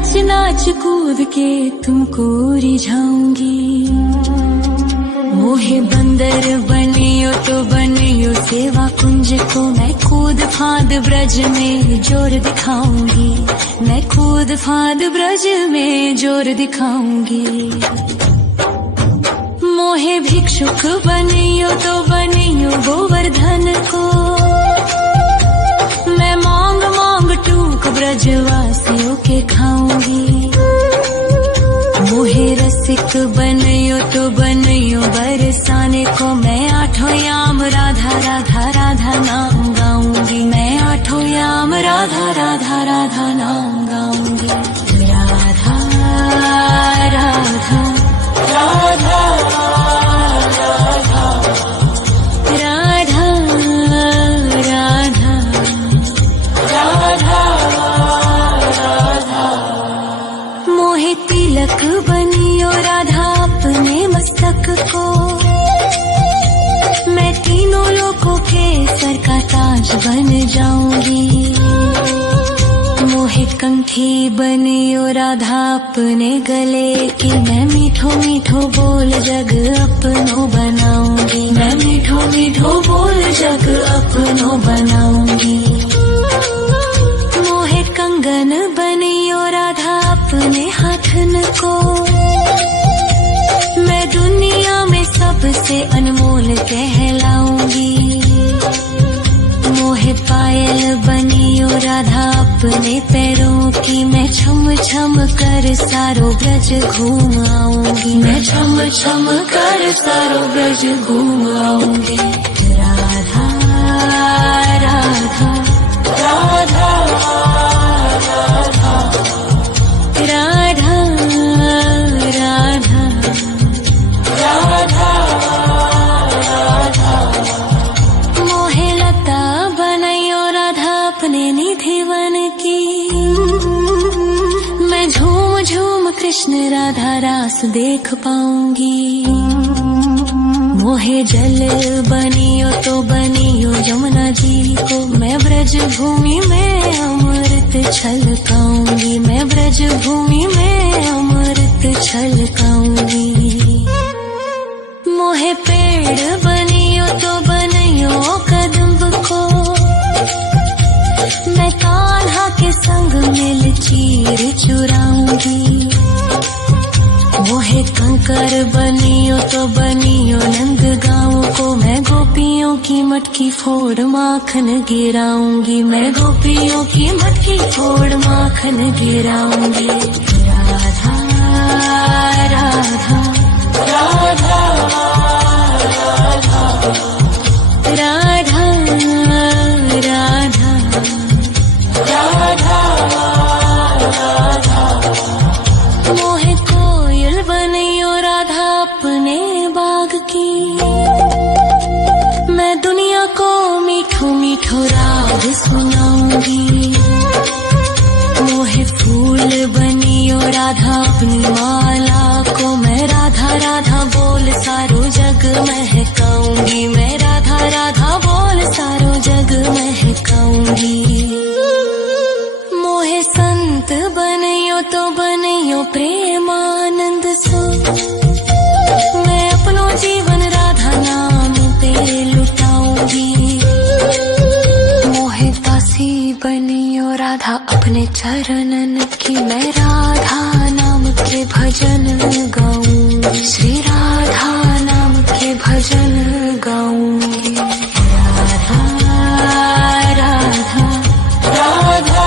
नाच नाच कूद के तुमको रिझाऊंगी। मोहे बंदर बनियो तो बनियो सेवा कुंज को, मैं कूद फांद ब्रज में जोर दिखाऊंगी। मैं कूद फांद ब्रज में जोर दिखाऊंगी। मोहे भिक्षुक बनियो तो बनियो गोवर्धन को, मैं मांग मांग टूक ब्रजवासियों के खाऊंगी। मोहे रसिक बनियो तो बनियो बरसाने को, मैं आठों याम राधा राधा राधा नाम गाऊंगी। मैं आठों याम राधा राधा राधा नाम गाऊंगी। राधा राधा राधा तिलक बनियो राधा अपने मस्तक को, मैं तीनों लोगों के सर का ताज बन जाऊंगी। मोहे कंठी बनियो राधा अपने गले की, मैं मीठो मीठो बोल जग अपनो बनाऊंगी। मैं मीठो मीठो बोल जग अपनो बनाऊंगी। मोहे कंगन बनियो राधा अपने हाथन को, मैं दुनिया में सबसे अनमोल कहलाऊंगी। मोहे पायल बनियो राधा अपने पैरों की, मैं छम छम कर सारो ब्रज घूम आऊंगी। मैं छम छम कर सारो ब्रज घूम आऊंगी। राधा राधा राधा राधा राधा राधा राधा। मोहे लता बनयो राधा अपने निधि वन की, मैं झूम झूम कृष्ण राधा रास देख पाऊंगी। मोहे जल बनियो तो बनियो यमुना जी को, मैं ब्रज भूमि में अमृत छलकाऊंगी। मैं ब्रज भूमि में अमृत छलकाऊंगी। मोहे पेड़ बनियो तो बनियो कदम्ब को, मैं कान्हा के संग मिल चीर चुराऊंगी। मोहे कंकर बनियो तो बनियो नंद गाँव को, मैं गोपियों की मटकी फोड़ माखन गिराऊंगी। मैं गोपियों की मटकी फोड़ माखन गिराऊंगी। राधा राधा राधा राधा राधा राधा राधा। मोहे कोयल बनियो राधा अपने बाग की, मैं दुनिया को मीठो मीठो राग सुनाऊंगी। मोहे फूल बनियो राधा अपनी माला को, मैं राधा राधा बोल सारो जग महकाऊंगी। मैं राधा राधा बोल सारो जग महकाऊंगी। मोहे संत बनियो तो बनियो प्रेमानंद सो, मैं अपनो जीवन राधा नाम पे लुटाऊंगी। मोहे दासी बनियो राधा अपने चरणन की, मैं राधा नाम के भजन गाऊंगी। श्री राधा नाम के भजन गाऊंगी। राधा राधा राधा राधा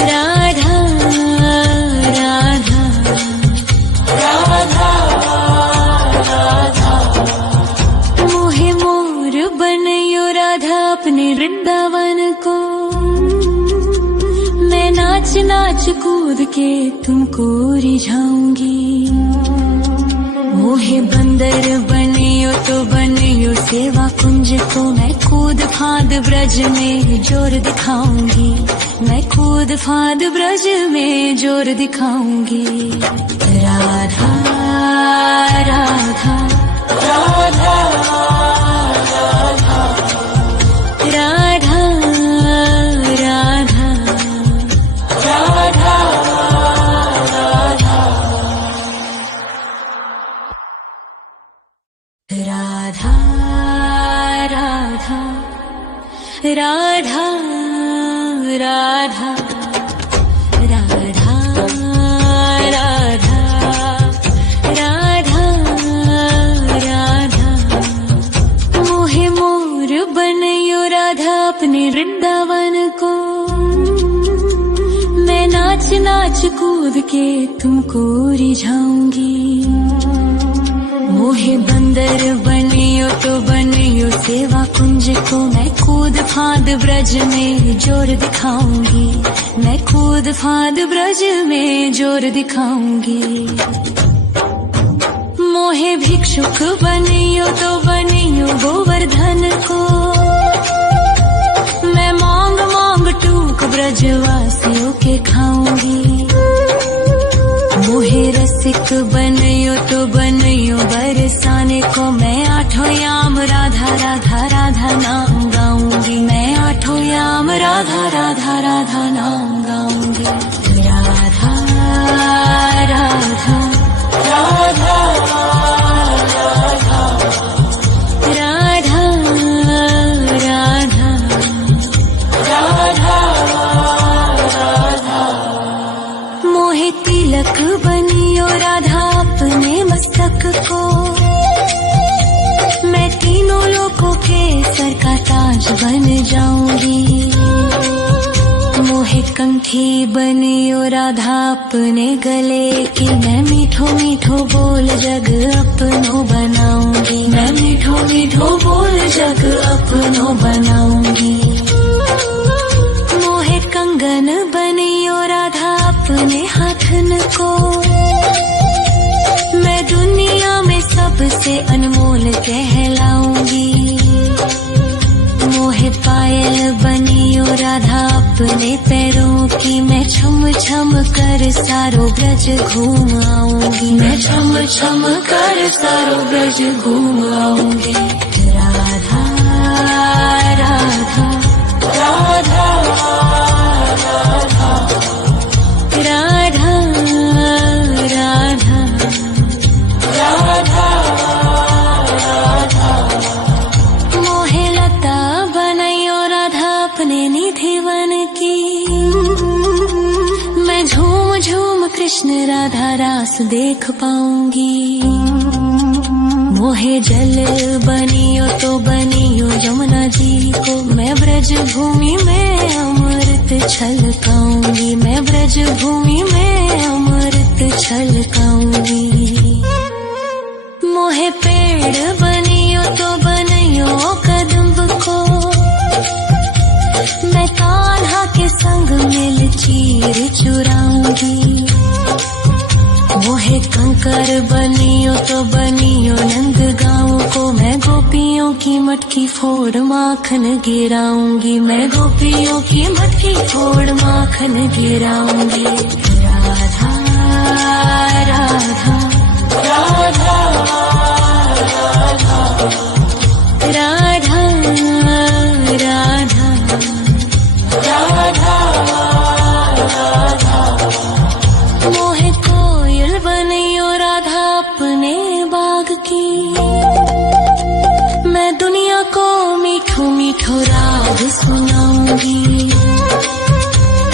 राधा राधा राधा। मोहे मोर बनियो राधा अपने वृंदावन को, मैं नाच नाच कूद के तुमको रिझाऊंगी। मोहे बंदर बनियो तो बनियो सेवा कुंज को, मैं कूद फांद ब्रज में जोर दिखाऊंगी। मैं कूद फांद ब्रज में जोर दिखाऊंगी। राधा राधा राधा राधा राधा राधा राधा राधा राधा राधा राधा राधा मोहे मोर बनयो राधा अपने वृंदावन को। मैं नाच नाच कूद के तुमको रिझाऊंगी। मोहे बंदर बनियो तो बनियो सेवा कुंज को। मैं कूद फांद ब्रज में जोर दिखाऊंगी। मैं कूद फांद ब्रज में जोर दिखाऊंगी। मोहे भिक्षुक बनियो तो बनियो गोवर्धन को। मैं मांग मांग टूक ब्रजवासियों के खाऊंगी। मोहे रसिक बनयो तो बनयो बरसाने को। मैं आठों याम राधा राधा राधा नाम गाऊंगी। मैं आठों याम राधा राधा राधा नाम गाऊंगी। राधा राधा राधा राधा राधा राधा राधा राधा मोहे तिलक बनियो राधा अपने मस्तक को। मैं तीनों लोगों के सर का ताज बन जाऊंगी। मोहे कंठी बनियो राधा अपने गले की। मैं मीठो मीठो बोल जग अपनो बनाऊंगी। मैं मीठो मीठो बोल जग अपनो बनाऊंगी। मोहे कंगन बनियो राधा अपने हाथन को। मैं दुनिया में सबसे अनमोल कहलाऊंगी। मोहे पायल बनियो राधा अपने पैरों की। मैं छम छम कर सारो ब्रज घूम आऊंगी। मैं छम छम कर सारो ब्रज घूम आऊंगी। राधा राधा राधा राधा राधा राधा राधा राधा मोहे लता बनयो राधा अपने निधि वन की। मैं झूम झूम कृष्ण राधा रास देख पाऊंगी। मोहे जल बनियो तो बनियो यमुना जी को। मैं ब्रज भूमि में अमृत छलकाऊंगी। मैं ब्रज भूमि में अमृत छलकाऊंगी। मोहे पेड़ बनियो तो बनियो कदम्ब को। मैं कान्हा के संग मिल चीर चुराऊंगी। मोहे कंकर बनियो तो बनियो नंद गाँव को। मैं गोपियों की मटकी फोड़ माखन गिराऊंगी। मैं गोपियों की मटकी फोड़ माखन गिराऊंगी। राधा राधा राधा राधा राधा राधा राधा राधा मोहे कोयल बनियो राधा अपने बाग की। मैं दुनिया को मीठो मीठो राग सुनाऊंगी।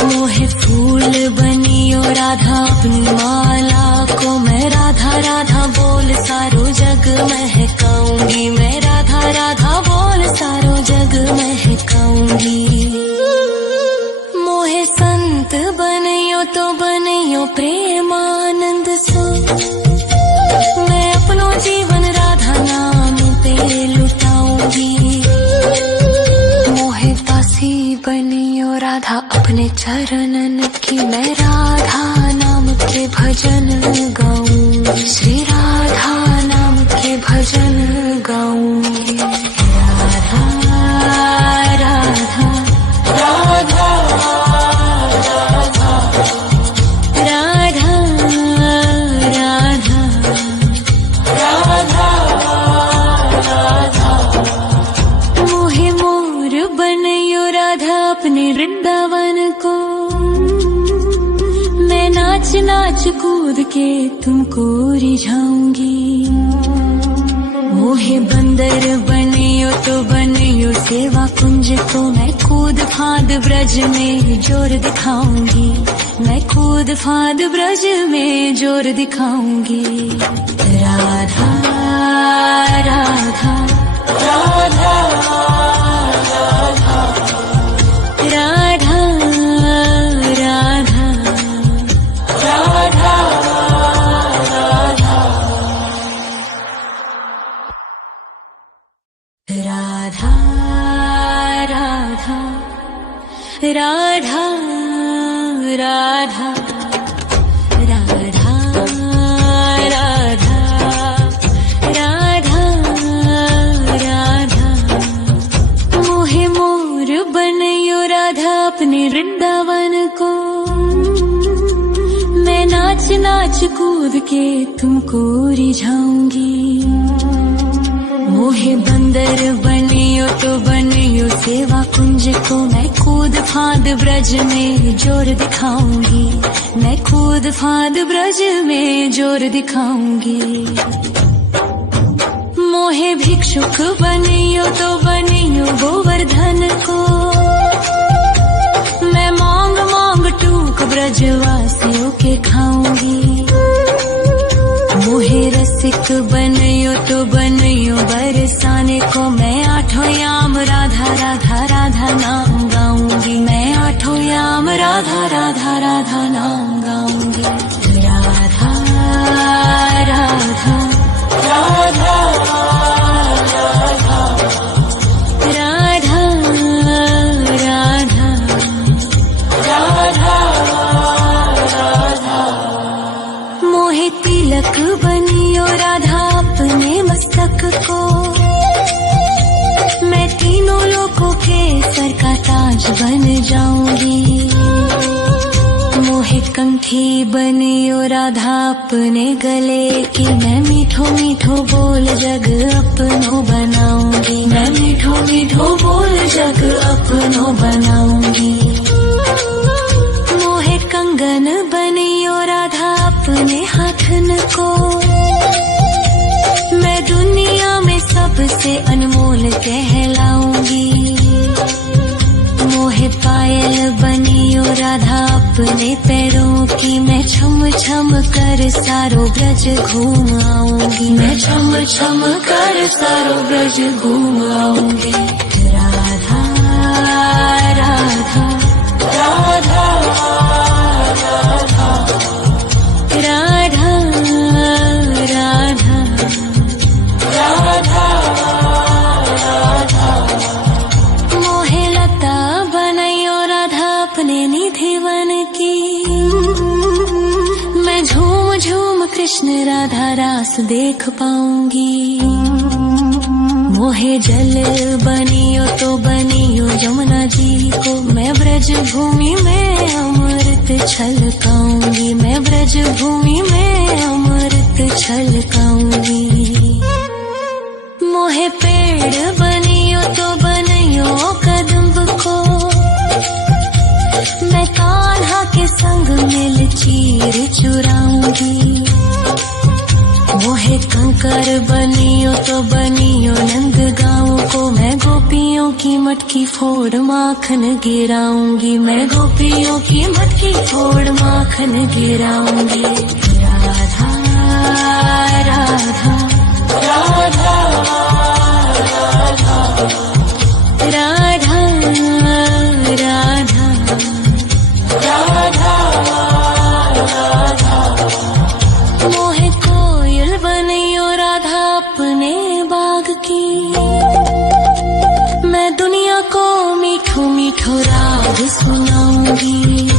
मोहे फूल बनियो राधा अपनी माला को। मैं राधा राधा बोल सारो जग महकाऊंगी। मैं राधा राधा बोल सारो जग महकाऊंगी। मोहे संत बनियो तो बनियो प्रेमानंद सो। मैं अपनो जीवन राधा नाम पे लुटाऊंगी। मोहे दासी बनियो राधा अपने चरणन की। मैं राधा नाम के भजन गाऊंगी। श्री राधा नाम के भजन गाऊंगी। राधा राधा राधा राधा राधा राधा राधा राधा मोहे मोर बनयो राधा अपने वृंदावन को। मैं नाच नाच कूद के तुमको रिझाऊंगी। मोहे बंदर बनियो तो बनियो सेवा कुंज को मैं कूद फाद ब्रज में जोर दिखाऊंगी, मैं कूद फाद ब्रज में जोर दिखाऊंगी। राधा राधा राधा राधा राधा राधा राधा राधा राधा राधा राधा राधा राधा राधा मोहे मोर बनयो राधा अपने वृंदावन को, मैं नाच नाच कूद के तुमको रिझाऊंगी। मोहे बंदर बनियो तो बनियो सेवा कुंज को मैं कूद फाद ब्रज में जोर दिखाऊंगी, मैं कूद फाद ब्रज में जोर दिखाऊंगी। मोहे भिक्षुक बनियो तो बनियो गोवर्धन को, मैं मांग मांग टूक ब्रजवासियों के खाऊंगी। मोहे रसिक बनियो तो बनियो बरसाने को, मैं आठों याम राधा राधा राधा नाम गाऊंगी, मैं आठों याम राधा राधा राधा नाम गाऊंगी। राधा राधा राधा राधा राधा राधा मोहे तिलक बनियो राधा अपने मस्तक को, मैं तीनों लोगों के सर का ताज बन जाऊंगी। मोहे कंठी बनियो राधा अपने गले की, मैं मीठो मीठो बोल जग अपनो बनाऊंगी, मैं मीठो मीठो बोल जग अपनो बनाऊंगी। मोहे कंगन बनियो राधा अपने हाथन को, मैं दुनिया में सबसे अनमोल कहलाऊंगी। मोहे पायल बनियो राधा अपने पैरों की, मैं छम छम कर सारो ब्रज घूम आऊंगी, मैं छम छम कर सारो ब्रज घूम आऊंगी। राधा राधा राधा राधा राधा राधा राधा मोहे लता बनयो राधा अपने निधि वन की, मैं झूम झूम कृष्ण राधा रास देख पाऊंगी। मोहे जल बनियो तो बनियो यमुना जी को, मैं ब्रज भूमि में अमृत छलकाऊंगी, मैं ब्रज भूमि में अमृत छलकाऊंगी। मोहे पेड़ बनियो तो बनियो कदम्ब को, मैं कान्हा के संग मिल चीर चुराऊंगी। मोहे कंकर बनियो तो बनियो नंद गाँव को, मैं गोपियों की मटकी फोड़ माखन गिराऊंगी, मैं गोपियों की मटकी फोड़ माखन गिराऊंगी। राधा राधा राधा राधा राधा राधा राधा मोहे कोयल बनियो राधा अपने बाग की, मैं दुनिया को मीठो मीठो राग सुनाऊंगी।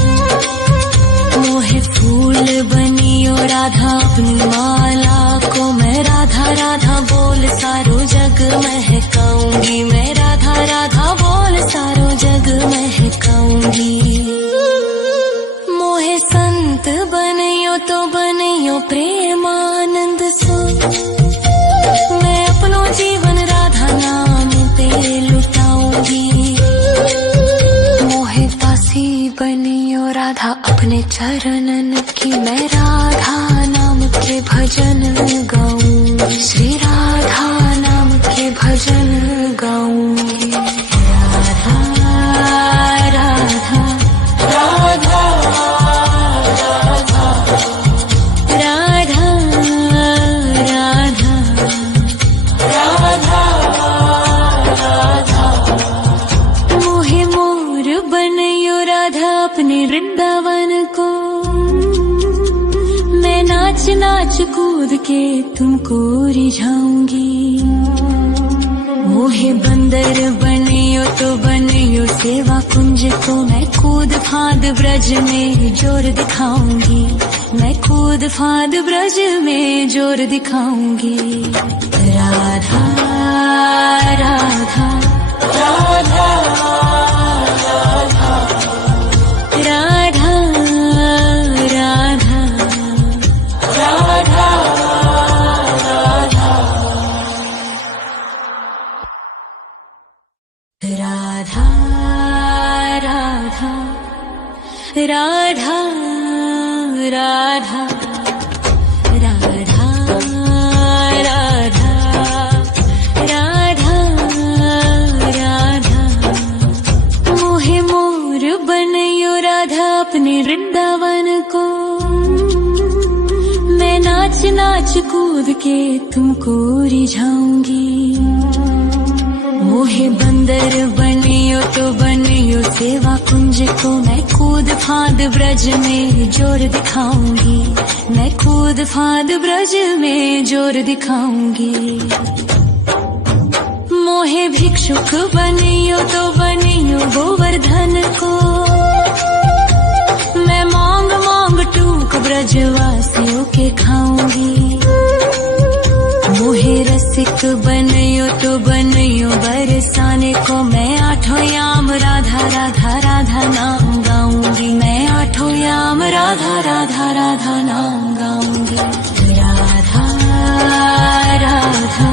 मोहे फूल बनियो राधा अपनी माला को, मैं राधा राधा बोल सारो जग महकाऊंगी, मैं राधा राधा बोल सारो जग महकाऊंगी। मोहे संत बनियो तो बनियो प्रेमानंद सो, मैं अपनो जीवन राधा नाम पे लुटाऊंगी। मोहे दासी बनियो राधा अपने चरणन की, मैं राधा नाम के भजन गाऊं, श्री राधा नाम अपने वृंदावन को। मैं नाच नाच कूद के तुमको रिझाऊंगी। मोहे बंदर बनियो तो बनियो सेवा कुंज को। मैं कूद फांद ब्रज में जोर दिखाऊंगी। मैं कूद फांद ब्रज में जोर दिखाऊंगी। राधा राधा राधा राधा राधा राधा राधा राधा राधा राधा राधा राधा राधा। मोहे मोर बनयो राधा अपने वृंदावन को। मैं नाच नाच कूद के तुमको रिझाऊंगी। मोहे बंदर बनियो तो बनियो सेवा कुंज को। मैं कूद फांद ब्रज में जोर दिखाऊंगी। मैं कूद फांद ब्रज में जोर दिखाऊंगी। मोहे भिक्षुक बनियो तो बनियो गोवर्धन को। मैं मांग मांग टूक ब्रजवासियों के खाऊंगी। मोहे रसिक बनियो तो बनियो बरसाने को। मैं आठों याम राधा राधा राधा नाम गाऊंगी। मैं आठों याम राधा राधा राधा नाम गाऊंगी। राधा राधा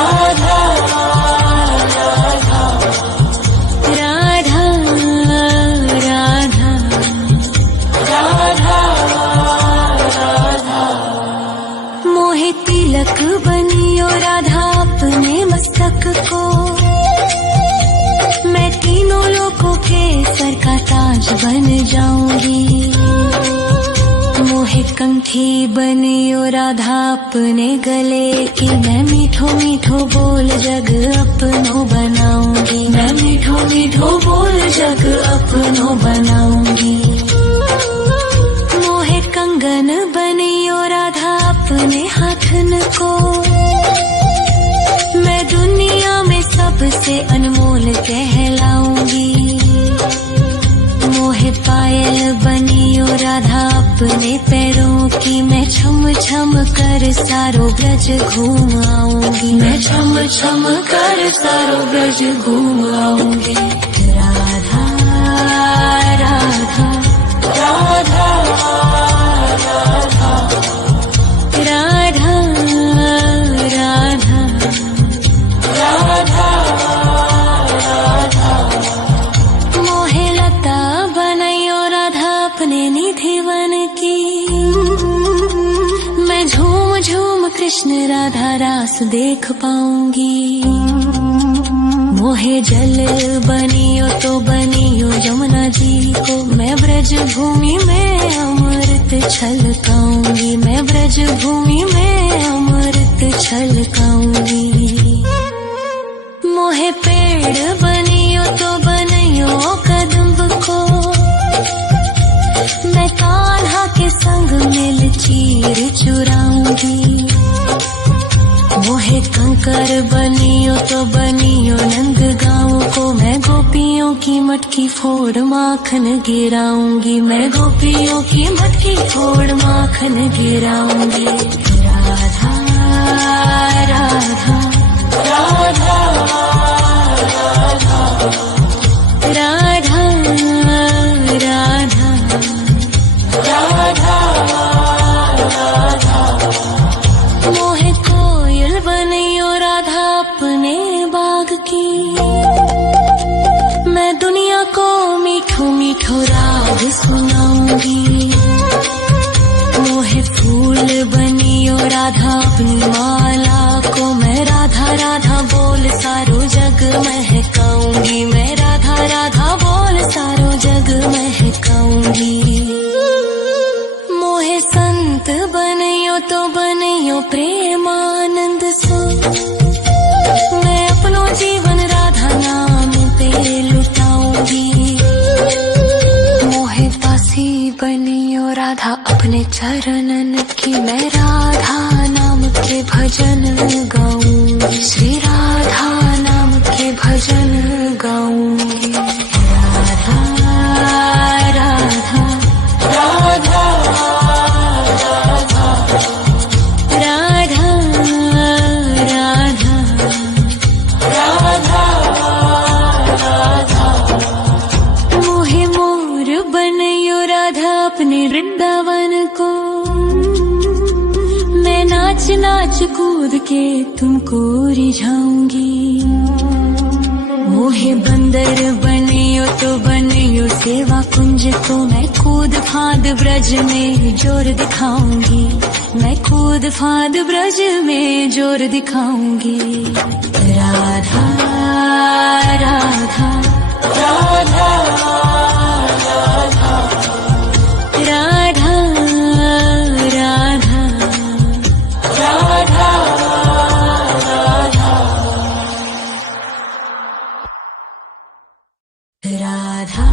राधा राधा राधा राधा राधा। मोहे तिलक बनियो राधा अपने मस्तक को। मैं तीनों लोगों के सर का ताज बन जाऊंगी। मोहे कंठी बनियो राधा अपने गले की। मैं मीठो मीठो बोल जग अपनो बनाऊंगी। मैं मीठो मीठो बोल जग अपनो बनाऊंगी। मोहे कंगन बनियो राधा अपने हाथन को। मैं दुनिया में सबसे अनमोल कहलाऊंगी। मोहे पायल बनियो राधा अपने पैरों की। मैं छम छम कर सारो ब्रज घूम आऊंगी। मैं छम छम कर सारो ब्रज घूम आऊंगी। राधा राधा राधा राधा राधा राधा राधा राधा। मोहे लता बनयो राधा अपने निधिवन की। मैं झूम झूम कृष्ण राधा रास देख पाऊंगी। मोहे जल बनियो तो बनियो यमुना जी को। मैं ब्रज भूमि में अमृत छलकाऊंगी। मैं ब्रज भूमि में अमृत छलकाऊंगी। मोहे पेड़ बनियो तो बनियो कदम्ब को। मैं कान्हा के संग मिल चीर चुराऊंगी। मोहे कंकर बनियो तो बनियो नंद गाँव को। मैं गोपियों की मटकी फोड़ माखन गिराऊंगी। मैं गोपियों की मटकी फोड़ माखन गिराऊंगी। राधा राधा राधा राधा राधा राधा राधा। मोहे कोयल बनियो राधा अपने बाग की। मैं दुनिया को मीठो मीठो राग सुनाऊंगी। मोहे फूल बनियो राधा अपनी माला को। मैं राधा राधा बोल सारो जग महकाऊंगी। मैं राधा राधा बोल सारो जग महकाऊंगी। मोहे संत बनियो तो बनियो प्रेमानंद सो। मैं अपनो जीवन राधा नाम पे लुटाऊंगी। अपने चरणन की मैं राधा नाम के भजन गाऊंगी, श्री राधा नाम के भजन गाऊंगी। राधा राधा राधा राधा राधा राधा राधा मोहे मोर बनयो राधा अपने वृंदावन को, मैं नाच नाच कूद के तुमको रिझाऊंगी। मोहे बंदर बनियो तो बनियो सेवा कुंज को, मैं कूद फाद ब्रज में जोर दिखाऊंगी, मैं कूद फाद ब्रज में जोर दिखाऊंगी। राधा राधा राधा राधा राधा राधा राधा राधा राधा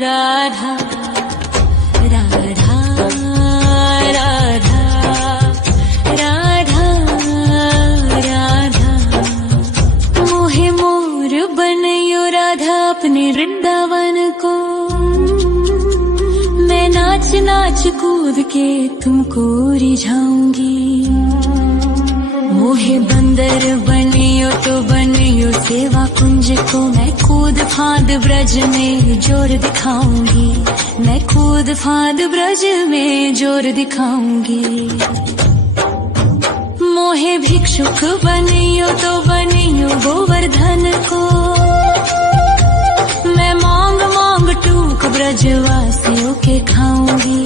राधा राधा राधा राधा राधा राधा मोहे मोर बनयो राधा अपने वृंदावन को, मैं नाच नाच कूद के तुमको रिझाऊंगी। मोहे बंदर बनियो तो बनियो सेवा कुंज को, मैं कूद फाद ब्रज में जोर दिखाऊंगी, मैं कूद फाद ब्रज में जोर दिखाऊंगी। मोहे भिक्षुक बनियो तो बनियो गोवर्धन को, मैं मांग मांग टूक ब्रजवासियों के खाऊंगी।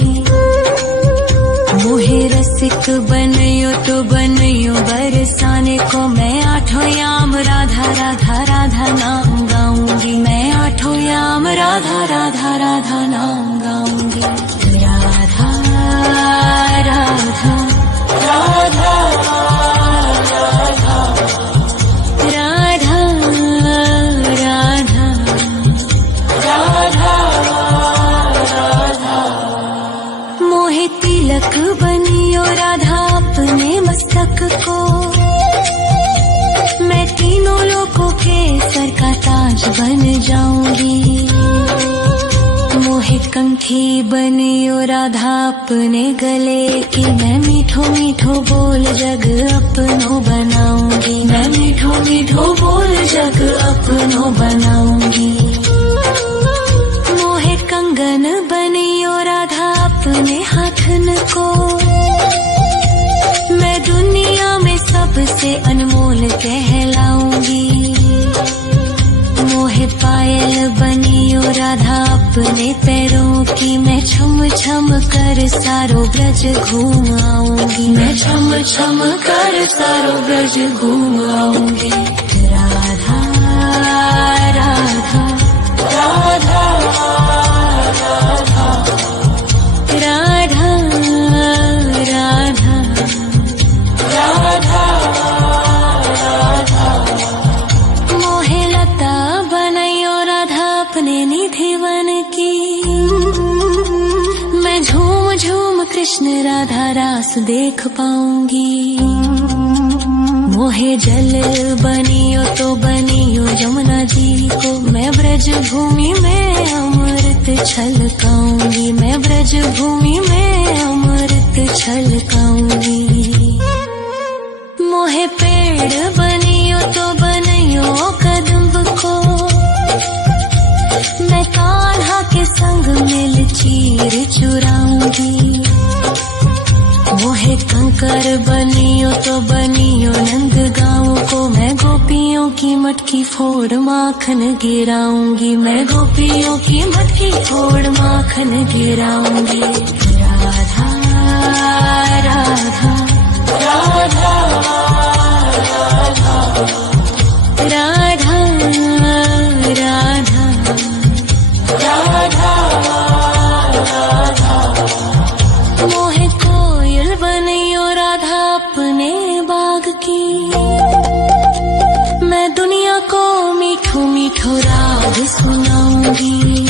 मोहे रसिक बनयो तो बनयो बरसाने को, मैं आठों याम राधा राधा राधा नाम गाऊंगी, मैं आठों याम राधा राधा राधा नाम गाऊंगी। राधा राधा राधा राधा राधा राधा राधा राधा मोहे तिलक बनियो राधा अपने मस्तक को, मैं तीनों लोगों के सर का ताज बन जाऊंगी। मोहे कंठी बनियो राधा अपने गले की, मैं मीठो मीठो बोल जग अपनो बनाऊंगी, मैं मीठो मीठो बोल जग अपनो बनाऊंगी। मोहे कंगन बनियो राधा अपने हाथन को, मैं दुनिया में सबसे अनमोल कहलाऊंगी। मोहे पायल बनियो राधा अपने पैरों की, मैं छम छम कर सारो ब्रज घूम आऊंगी, मैं छम छम कर सारो ब्रज घूम आऊंगी। राधा राधा राधा राधा राधा राधा राधा राधा मोहे लता बनयो राधा अपने निधिवन की, मैं झूम झूम कृष्ण राधा रास देख पाऊंगी। मोहे जल बनियो तो बनियो यमुना जी को, मैं ब्रज भूमि में अमृत छलकाऊंगी, मैं ब्रज भूमि में अमृत छलकाऊंगी। मोहे पेड़ बनियो तो बनियो कदम्ब को, मैं कान्हा के संग मिल चीर चुराऊंगी। मोहे कंकर बनियो तो बनियो नंद गाँव को, मैं गोपियों की मटकी फोड़ माखन गिराऊंगी, मैं गोपियों की मटकी फोड़ माखन गिराऊंगी। राधा राधा राधा राधा राधा राधा राधा मोहे कोयल बनियो राधा अपने बाग की, मैं दुनिया को मीठो मीठो राग सुनाऊं। गाऊंगी।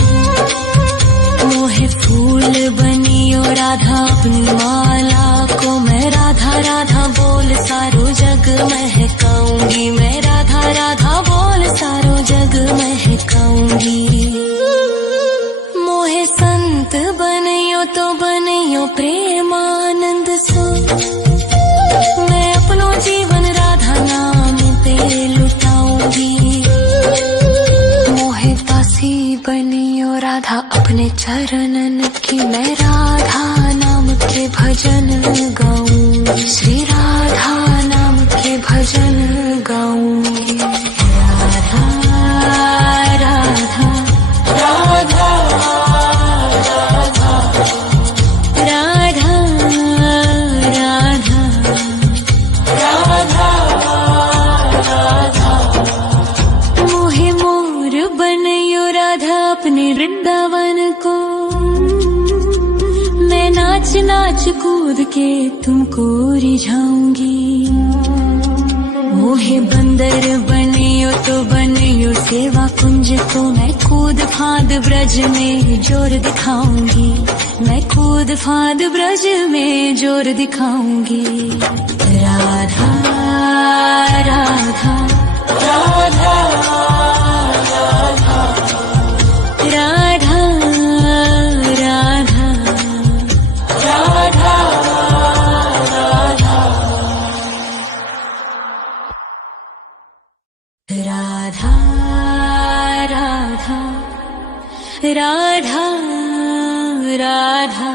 मोहे फूल बनियो राधा अपनी माला को मैं राधा राधा बोल सारो जग महकाऊंगी। मैं राधा राधा बोल सारो जग महकाऊंगी। मोहे संत बनियो तो बनियो प्रेमानंद सो मैं अपनो जीवन राधा नाम पे लुटाऊंगी। मोहे दासी बनियो राधा अपने चरणन की मैं राधा नाम के भजन गाऊंगी। श्री राधा नाम के भजन गाऊंगी। राधा राधा राधा राधा राधा राधा। मोहे मोर बनियो राधा अपने वृंदावन को मैं नाच नाच कूद के तुमको रिझाऊंगी। मोहे बंदर बनियो तो बनियो सेवा कुंज को मैं कूद फांद ब्रज में जोर दिखाऊंगी। मैं कूद फांद ब्रज में जोर दिखाऊंगी। राधा राधा राधा राधा राधा राधा राधा राधा राधा राधा राधा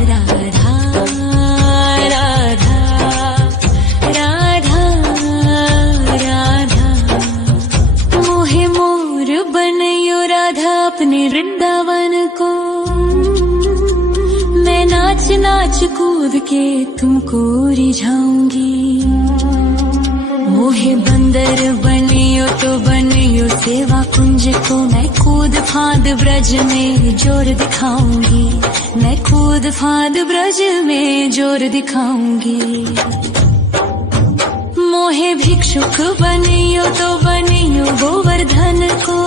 राधा राधा राधा राधा। मोहे मोर बनियो राधा अपने वृंदावन को मैं नाच नाच कूद के तुमको रिझाऊंगी। मोहे बंदर बनियो तो बनियो सेवा कुंज को मैं कूद फांद ब्रज में जोर दिखाऊंगी। मैं कूद फांद ब्रज में जोर दिखाऊंगी। मोहे भिक्षुक बनियो तो बनियो गोवर्धन को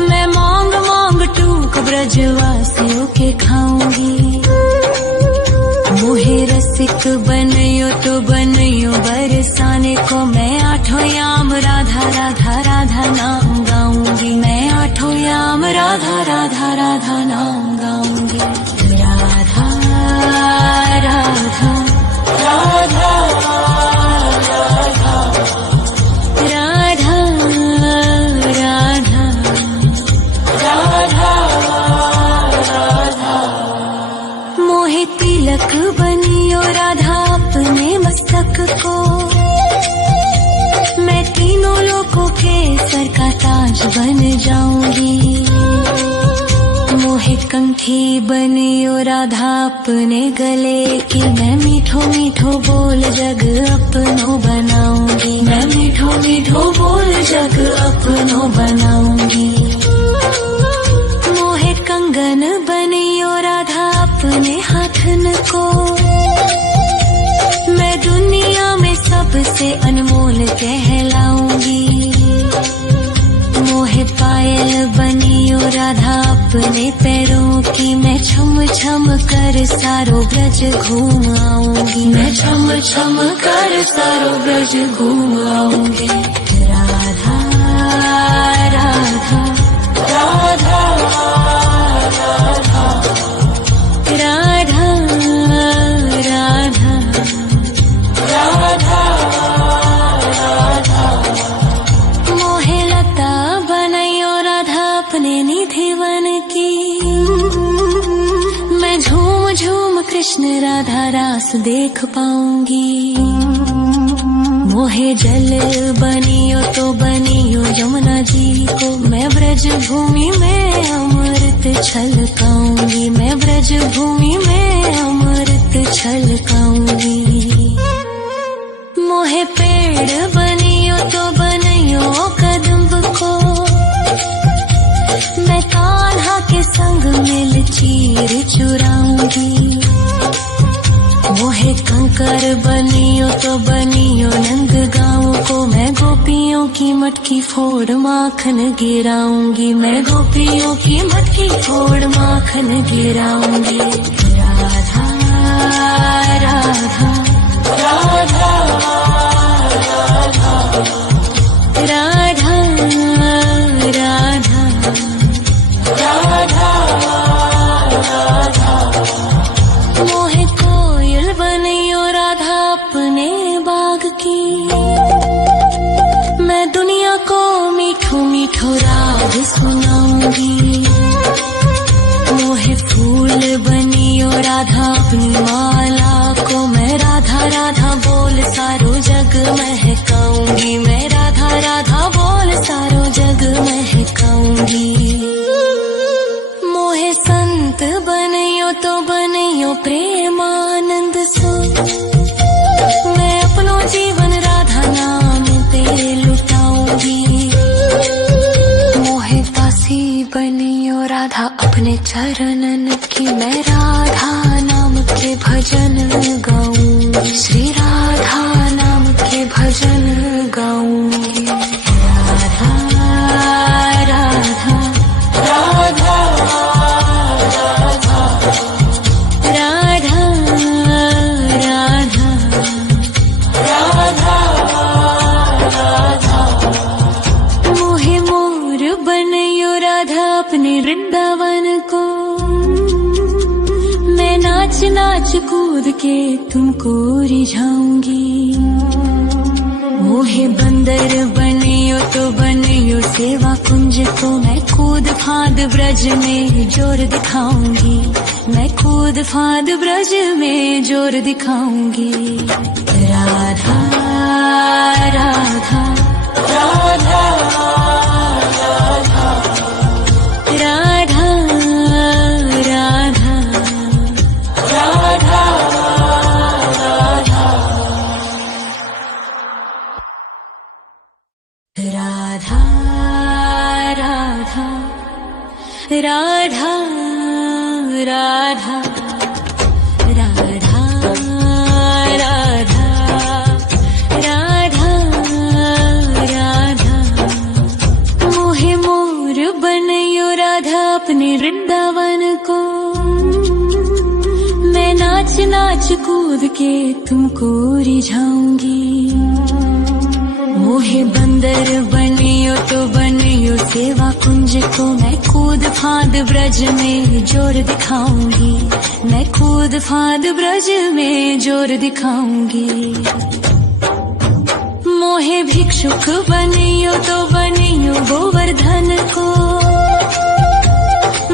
मैं मांग मांग टूक ब्रजवासियों के खाऊंगी। मोहे रसिक बनियो तो बनियो बरसाने को मैं आठों याम राधा राधा राधा नाम गाऊंगी। मैं आठों याम राधा राधा राधा नाम गाऊंगी। राधा राधा राधा राधा राधा राधा राधा। मोहे तिलक बनियो राधा अपने मस्तक को मैं तीनों लोगों के सर का ताज बन जाऊंगी। मोहे कंठी बनियो राधा अपने गले की मैं मीठो मीठो बोल जग अपनो बनाऊंगी। मैं मीठो मीठो बोल जग अपनो बनाऊंगी। मोहे कंगन बनियो राधा अपने हाथन को मैं दुनिया में सबसे अनमोल कहलाऊंगी। मोहे पायल बनियो राधा अपने पैरों की मैं छम छम कर सारो ब्रज घूम आऊंगी। मैं छम छम कर सारो ब्रज घूम आऊंगी। राधा राधा राधा राधा राधा राधा राधा राधा। मोहे लता बनायो राधा अपने निधि वन की मैं झूम झूम कृष्ण राधा रास देख पाऊंगी। मोहे जल बनियो तो बनियो यमुना जी को मैं ब्रज भूमि में अमृत छलकाऊंगी। मैं ब्रज भूमि में अमृत छलकाऊंगी। मोहे पेड़ बनियो तो बनियो कदम्ब को मैं कान्हा के संग मिल चीर चुराऊंगी। मोहे कंकर बनियो तो बनियो नंद गाँव को मैं गोपियों गोपियों की मटकी फोड़ माखन गिराऊंगी, मैं गोपियों की मटकी फोड़ माखन गिराऊंगी। राधा राधा राधा राधा राधा राधा राधा। मोहे कोयल बनियो राधा अपने बाग की, मैं दुनिया को मीठो मीठो राग सुनाऊंगी। मोहे फूल बनियो राधा अपनी माला को, मैं राधा राधा बोल सारो जग महकाऊंगी, मैं राधा राधा बोल सारो जग महकाऊंगी। मोहे संत बनियो तो बनियो प्रेमानंद सो, मैं अपनो जीवन राधा नाम पे लुटाऊंगी। मोहे दासी बनियो राधा अपने चरणन की, मैं राधा नाम के भजन गाऊंगी, श्री राधा नाम के भजन गाऊंगी। राधा राधा राधा राधा राधा राधा। मोहे मोर बनियो राधा अपने वृंदावन को, मैं नाच नाच कूद के तुमको रिझाऊंगी। मोहे बंदर बनियो तो बनियो सेवा कुंज को, मैं कूद फांद ब्रज में जोर दिखाऊंगी, मैं कूद फांद ब्रज में जोर दिखाऊंगी। राधा राधा राधा राधा राधा राधा राधा राधा राधा राधा राधा राधा राधा राधा। मोहे मोर बनियो राधा अपने वृंदावन को, मैं नाच नाच कूद के तुमको रिझाऊंगी। मोहे बंदर बनियो तो बनियो सेवा कुंज को, मैं कूद फांद ब्रज में जोर दिखाऊंगी, मैं कूद फांद ब्रज में जोर दिखाऊंगी। मोहे भिक्षुक बनियो तो बनियो गोवर्धन को,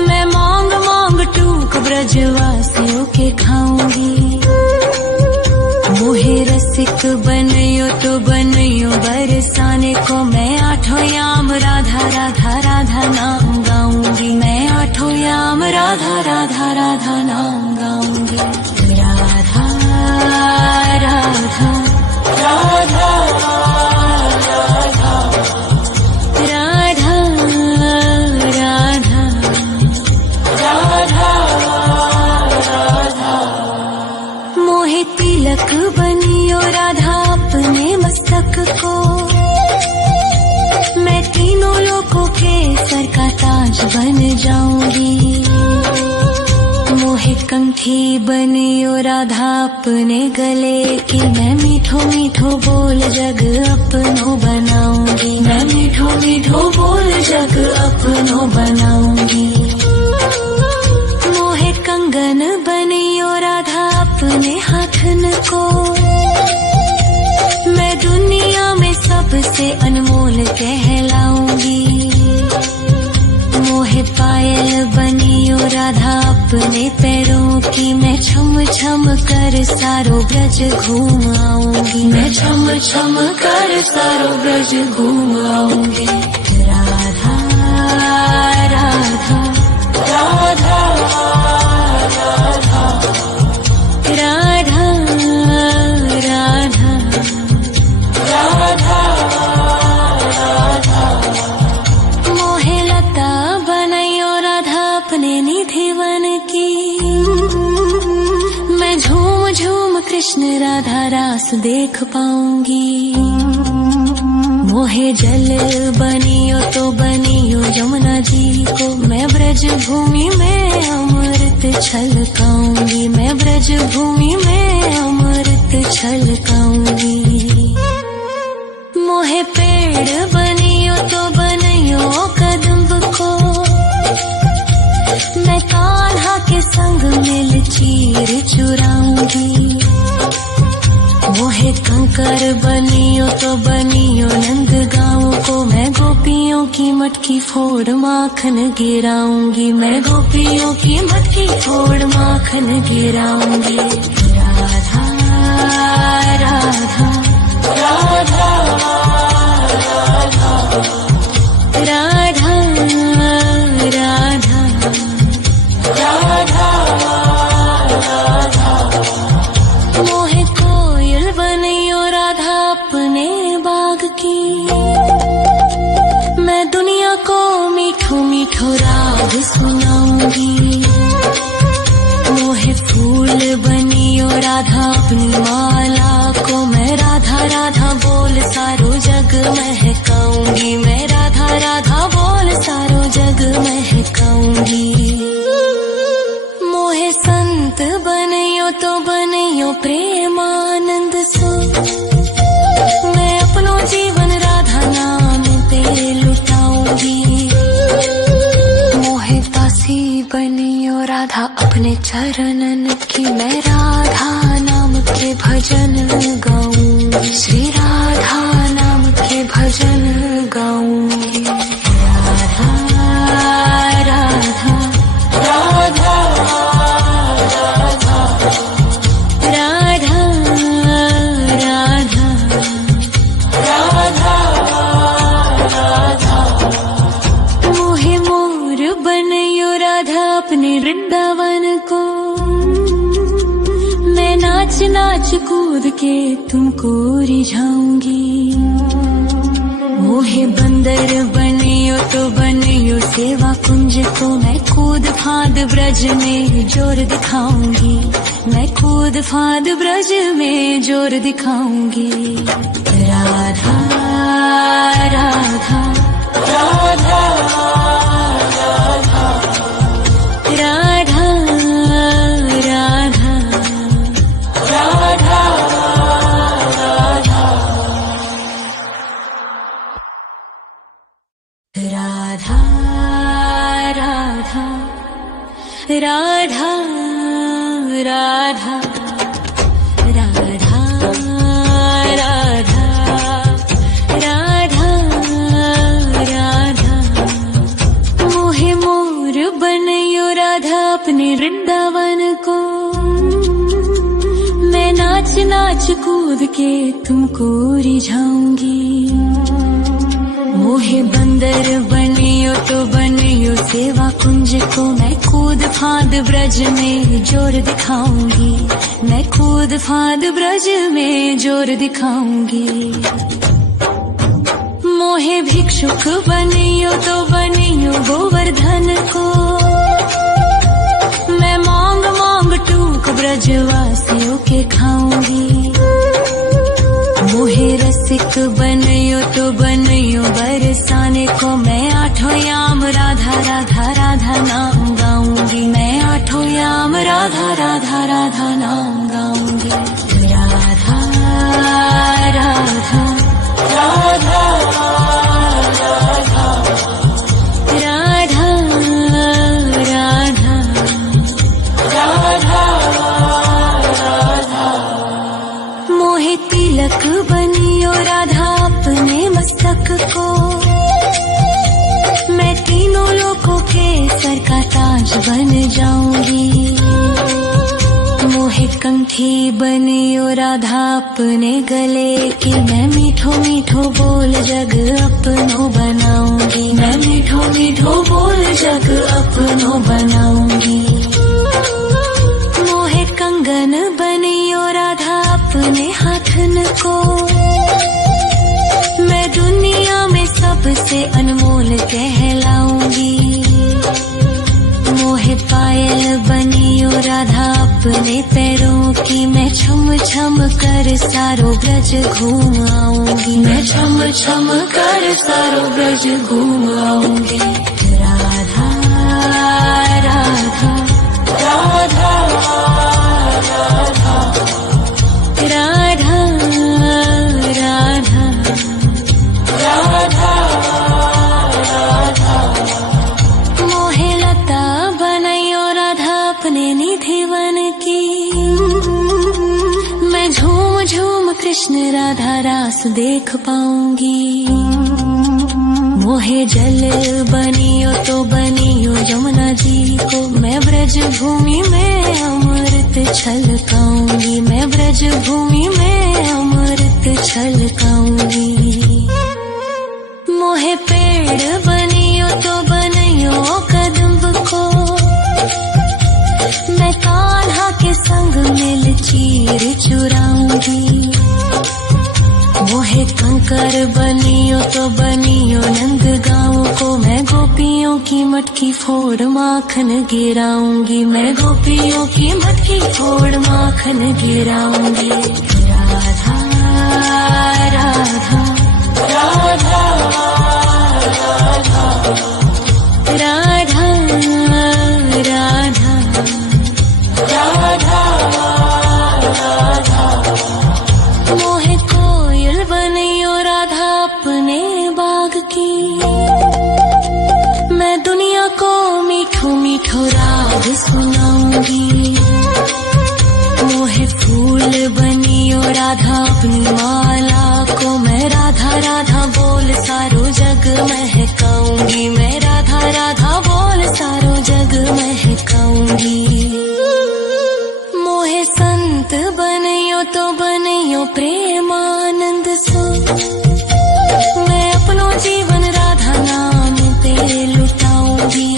मैं मांग मांग टूक ब्रजवासियों के खाऊंगी। मोहे रसिक बनियो तो बनियो बरसाने को, मैं आठों याम राधा राधा राधा नाम गाऊंगी, मैं आठों याम राधा राधा राधा नाम गाऊंगी। राधा राधा राधा राधा राधा राधा राधा। मोहे तिलक बनियो राधा अपने मस्तक को, मैं तीनों लोगों के सर का ताज बन जाऊंगी। मोहे कंठी बनियो राधा अपने गले की, मैं मीठो मीठो बोल जग अपनो बनाऊंगी, मैं मीठो मीठो बोल जग अपनो बनाऊंगी। मोहे कंगन बनियो राधा अपने हाथन को, मैं दुनिया में सबसे अनमोल कहलाऊंगी। मोहे पायल बनियो राधा अपने पैरों की, मैं छम छम कर सारो ब्रज घूम आऊंगी, मैं छम छम कर सारो ब्रज घूम आऊंगी। राधा राधा राधा राधा राधा राधा राधा राधा। मोहे लता बनैयो राधा अपने निधिवन की, मैं झूम झूम कृष्ण राधा रास देख पाऊंगी। मोहे जल बनियो तो बनियो यमुना जी को, मैं ब्रज भूमि में अमृत छलकाऊंगी, मैं ब्रज भूमि में अमृत छलकाऊंगी। मोहे पेड़ बनियो तो बनियो कदम्ब को, मैं कान्हा के संग मिल चीर चुराऊंगी। मोहे कंकर बनियो तो बनियो नंद गाँव को, मैं गोपियों की मटकी फोड़ माखन गिराऊंगी, मैं गोपियों की मटकी फोड़ माखन गिराऊंगी। राधा राधा राधा राधा राधा राधा राधा। मोहे कोयल बनियो राधा अपने बाग की, मैं दुनिया को मीठो मीठो राग सुनाऊंगी। मोहे फूल बनियो राधा अपनी माला को, मैं राधा राधा बोल सारो जग महकाऊंगी, मैं राधा राधा बोल सारो जग महकाऊंगी। मोहे संत बनियो तो बनियो प्रेमानंद सो, मैं अपनो जीवन राधा नाम पे लुटाऊंगी। मोहे दासी बनियो राधा अपने चरणन की, मैं राधा नाम के भजन गाऊं, श्री राधा नाम के भजन गाऊंगी। राधा राधा राधा राधा राधा राधा राधा राधा। मोहे मोर बनियो राधा अपने वृंदावन को, मैं नाच नाच कूद के तुमको रिझाऊंगी। मोहे बंदर बनियो तो बनियो सेवा कुंज को, मैं कूद फांद ब्रज में जोर दिखाऊंगी, मैं कूद फांद ब्रज में जोर दिखाऊंगी। राधा राधा राधा राधा राधा राधा राधा राधा राधा राधा राधा राधा राधा राधा राधा। मोहे मोर बनियो राधा अपने वृंदावन को, मैं नाच नाच कूद के तुमको रिझाऊंगी। मोहे बंदर बनियो तो बनियो सेवा कुंज को, मैं कूद फांद ब्रज में जोर दिखाऊंगी, मैं कूद फांद ब्रज में जोर दिखाऊंगी। मोहे भिक्षुक बनियो तो बनियो गोवर्धन को, मैं मांग मांग टूक ब्रजवासियों के खाऊंगी। मोहे रसिक बनियो तो बनियो बरसाने को, मैं आठों याम राधा राधा राधा नाम गाऊंगी, मैं आठों याम राधा राधा राधा नाम गाऊंगी। राधा राधा राधा राधा राधा राधा राधा राधा। मोहे तिलक बनियो राधा अपने मस्तक को, मैं तीनों लोगों के सर का ताज बन जाऊंगी। मोहे कंठी बनियो राधा अपने गले की, मैं मीठो मीठो बोल जग अपनो बनाऊंगी, मैं मीठो मीठो बोल जग अपनो बनाऊंगी। मोहे कंगन बनियो राधा अपने हाथन को, मैं दुनिया में सबसे अनमोल कहलाऊंगी। मोहे पायल बनियो राधा अपने पैरों की, मैं छम छम कर सारो ब्रज घूम आऊंगी, मैं छम छम कर सारो ब्रज घूम आऊंगी। राधा राधा राधा राधा राधा राधा राधा राधा। मोहे लता बनाइयो राधा अपने निधि वन की, मैं झूम झूम कृष्ण राधा रास देख पाऊंगी। मोहे जल बनियो तो बनियो यमुना जी को, मैं ब्रज भूमि में अमृत छलकाऊंगी, मैं ब्रज भूमि में अमृत छलकाऊंगी। मोहे पेड़ बनियो तो बनियो कदम को, मैं कान्हा के संग मिल चीर चुराऊंगी। मोहे कंकर बनियो तो बनियो नंद गाँव को, मैं गोपियों की मटकी फोड़ माखन गिराऊंगी, मैं गोपियों की मटकी फोड़ माखन गिराऊंगी। राधा राधा राधा राधा राधा राधा राधा। मोहे कोयल बनियो राधा अपने बाग की, मैं दुनिया को मीठो मीठो राग सुनाऊंगी। मोहे फूल बनियो राधा अपनी माला को, मैं राधा राधा बोल सारो जग महकाऊंगी, मैं राधा राधा बोल सारो जग महकाऊंगी। मोहे संत बनियो तो बनियो प्रेमानंद सो, मैं अपनो जीवन राधा नाम पे लुटाऊंगी।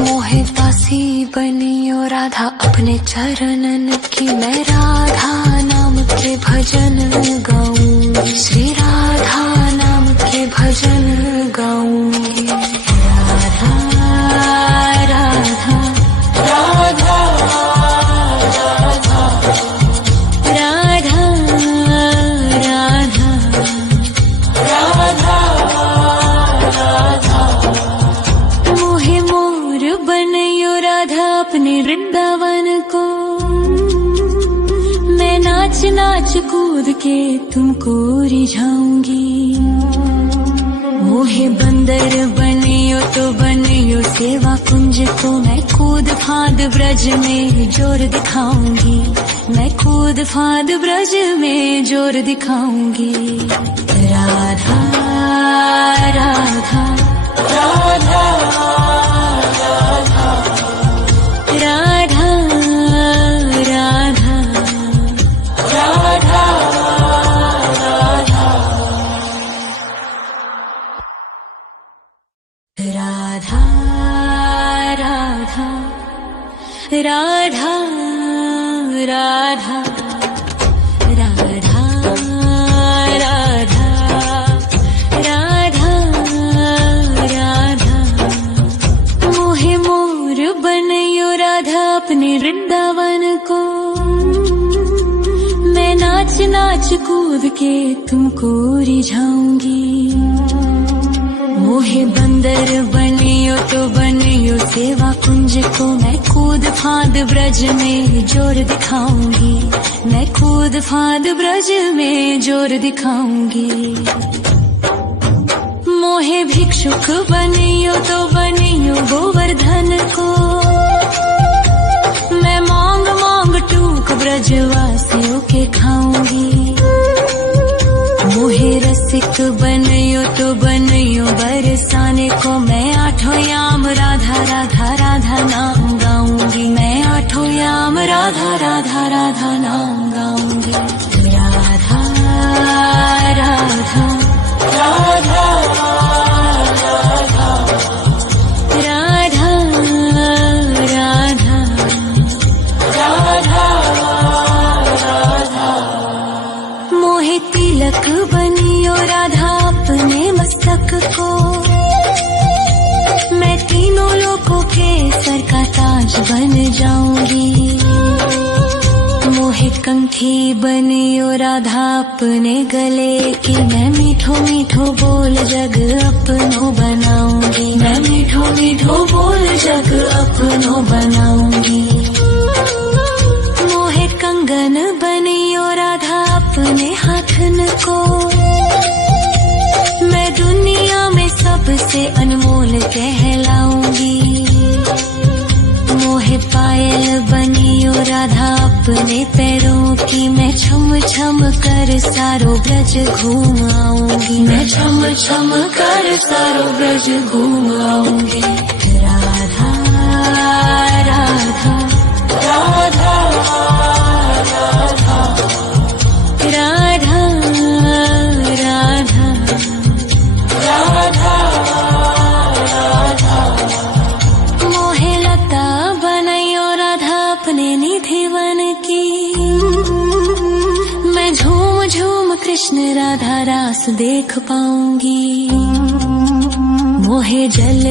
मोहे दासी बनियो राधा अपने चरणन की, मैं राधा नाम के भजन गाऊंगी, श्री राधा नाम के भजन गाऊंगी। राधा राधा राधा राधा राधा राधा राधा। मोहे मोर बनियो राधा अपने वृंदावन को, मैं नाच नाच कूद के तुमको रिझाऊंगी। मोहे बंदर बनियो तो बनियो सेवा कुंज को, मैं कूद फांद ब्रज में जोर दिखाऊंगी, मैं कूद फांद ब्रज में जोर दिखाऊंगी। राधा राधा राधा राधा राधा राधा राधा राधा। राधा राधा राधा राधा राधा राधा राधा राधा। मोहे मोर बनियो राधा अपने वृंदावन को, मैं नाच नाच कूद के तुमको रिझाऊंगी। मोहे बंदर बनियो तो बनियो सेवा कुंज को, मैं कूद फांद ब्रज में जोर दिखाऊंगी, मैं कूद फांद ब्रज में जोर दिखाऊंगी। मोहे भिक्षुक बनियो तो बनियो गोवर्धन को, मैं मांग मांग टूक ब्रजवासियों के खाऊंगी। मोहे रसिक बनियो तो बनियो बरसाने को, मैं आठों याम राधा राधा राधा नाम गाऊंगी, मैं आठों याम राधा राधा राधा नाम गाऊंगी। राधा राधा राधा राधा राधा राधा राधा राधा। मोहे तिलक बनियो राधा अपने मस्तक को, मैं तीनों लोक को केसर का ताज बन जाऊंगी। मोहे कंठी बनियो राधा अपने गले की, मैं मीठो मीठो बोल जग अपनो बनाऊंगी। मैं मीठो मीठो बोल जग अपनो बनाऊंगी। मोहे कंगन बनियो राधा अपने हाथन को, मैं दुनिया में सबसे अनमोल कहलाऊंगी। मोहे पायल बनियो राधा अपने पैरों की, मैं छम छम कर सारो ब्रज घूम आऊंगी। मैं छम छम कर सारो ब्रज घूम आऊंगी। राधा राधा राधा राधा राधा राधा राधा। मोहे लता बनायो राधा अपने निधि वन की, मैं झूम झूम कृष्ण राधा रास देख पाऊंगी। मोहे जल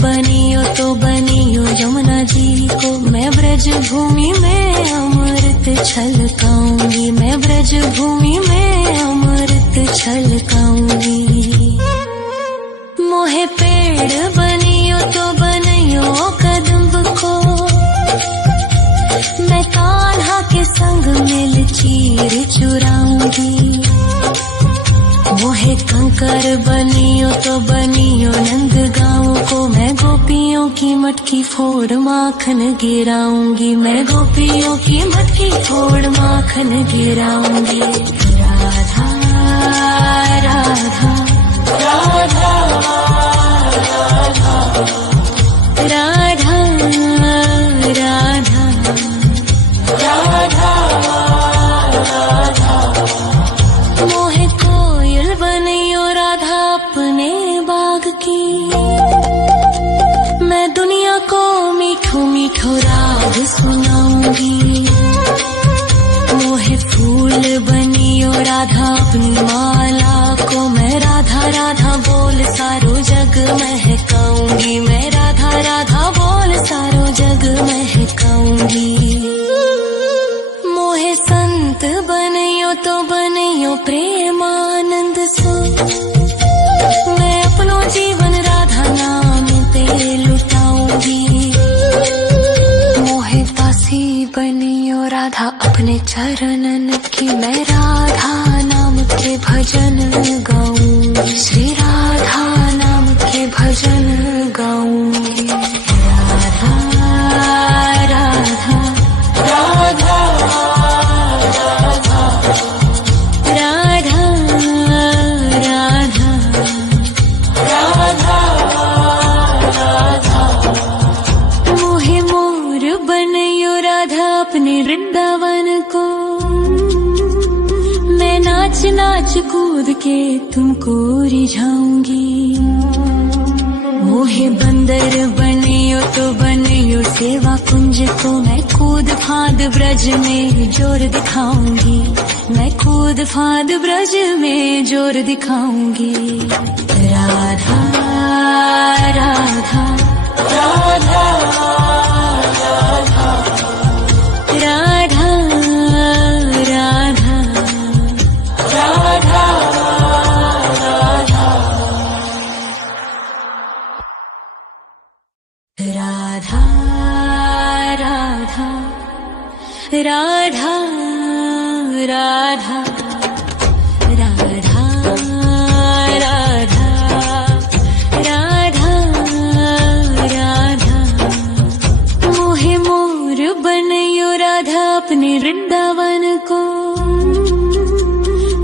बनियो तो बनियो यमुना जी को, मैं ब्रज भूमि में अमृत छलकाऊंगी। मैं ब्रज भूमि में अमृत छलकाऊंगी। मोहे पेड़ बनियो तो बनियो कदम्ब को, मैं कान्हा के संग मिल चीर चुराऊंगी। मोहे कंकर बनियो तो बनियो नंद गाँव को, मैं गोपियों की मटकी फोड़ माखन गिराऊंगी। मैं गोपियों की मटकी फोड़ माखन गिराऊंगी। राधा राधा राधा राधा राधा राधा राधा। मोहे कोयल बनियो राधा अपने बाग की, मैं दुनिया को मीठो मीठो राग सुनाऊंगी। मोहे फूल बनियो राधा अपनी माला को, मैं राधा राधा बोल सारो जग महकाऊंगी। मैं राधा राधा बोल सारो जग महकाऊंगी। मोहे संत बनियो तो बनियो प्रेमानंद सो, मैं अपनो जीवन राधा नाम पे लुटाऊंगी। मोहे दासी बनियो राधा अपने चरणन की, मैं राधा नाम के भजन गाऊंगी। श्री राधा नाम के भजन गाऊंगी। राधा राधा राधा राधा राधा राधा राधा। मोहे मोर बनियो राधा अपने वृंदावन को, मैं नाच नाच कूद के तुमको रिझाऊंगी। मोहे बंदर बनियो तो बनियो सेवा कुंज को, मैं कूद फांद ब्रज में जोर दिखाऊंगी। मैं कूद फांद ब्रज में जोर दिखाऊंगी। राधा राधा राधा राधा राधा राधा राधा राधा राधा राधा राधा राधा राधा राधा। मोहे मोर बनियो राधा अपने वृंदावन को,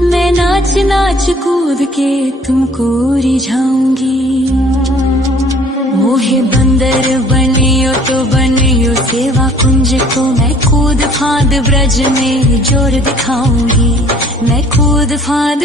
मैं नाच नाच कूद के तुमको रिझाऊंगी। मोहे बंदर बनियो तो बनियो सेवा कुंज को, मैं कूद फांद ब्रज में जोर दिखाऊंगी। मैं कूद फांद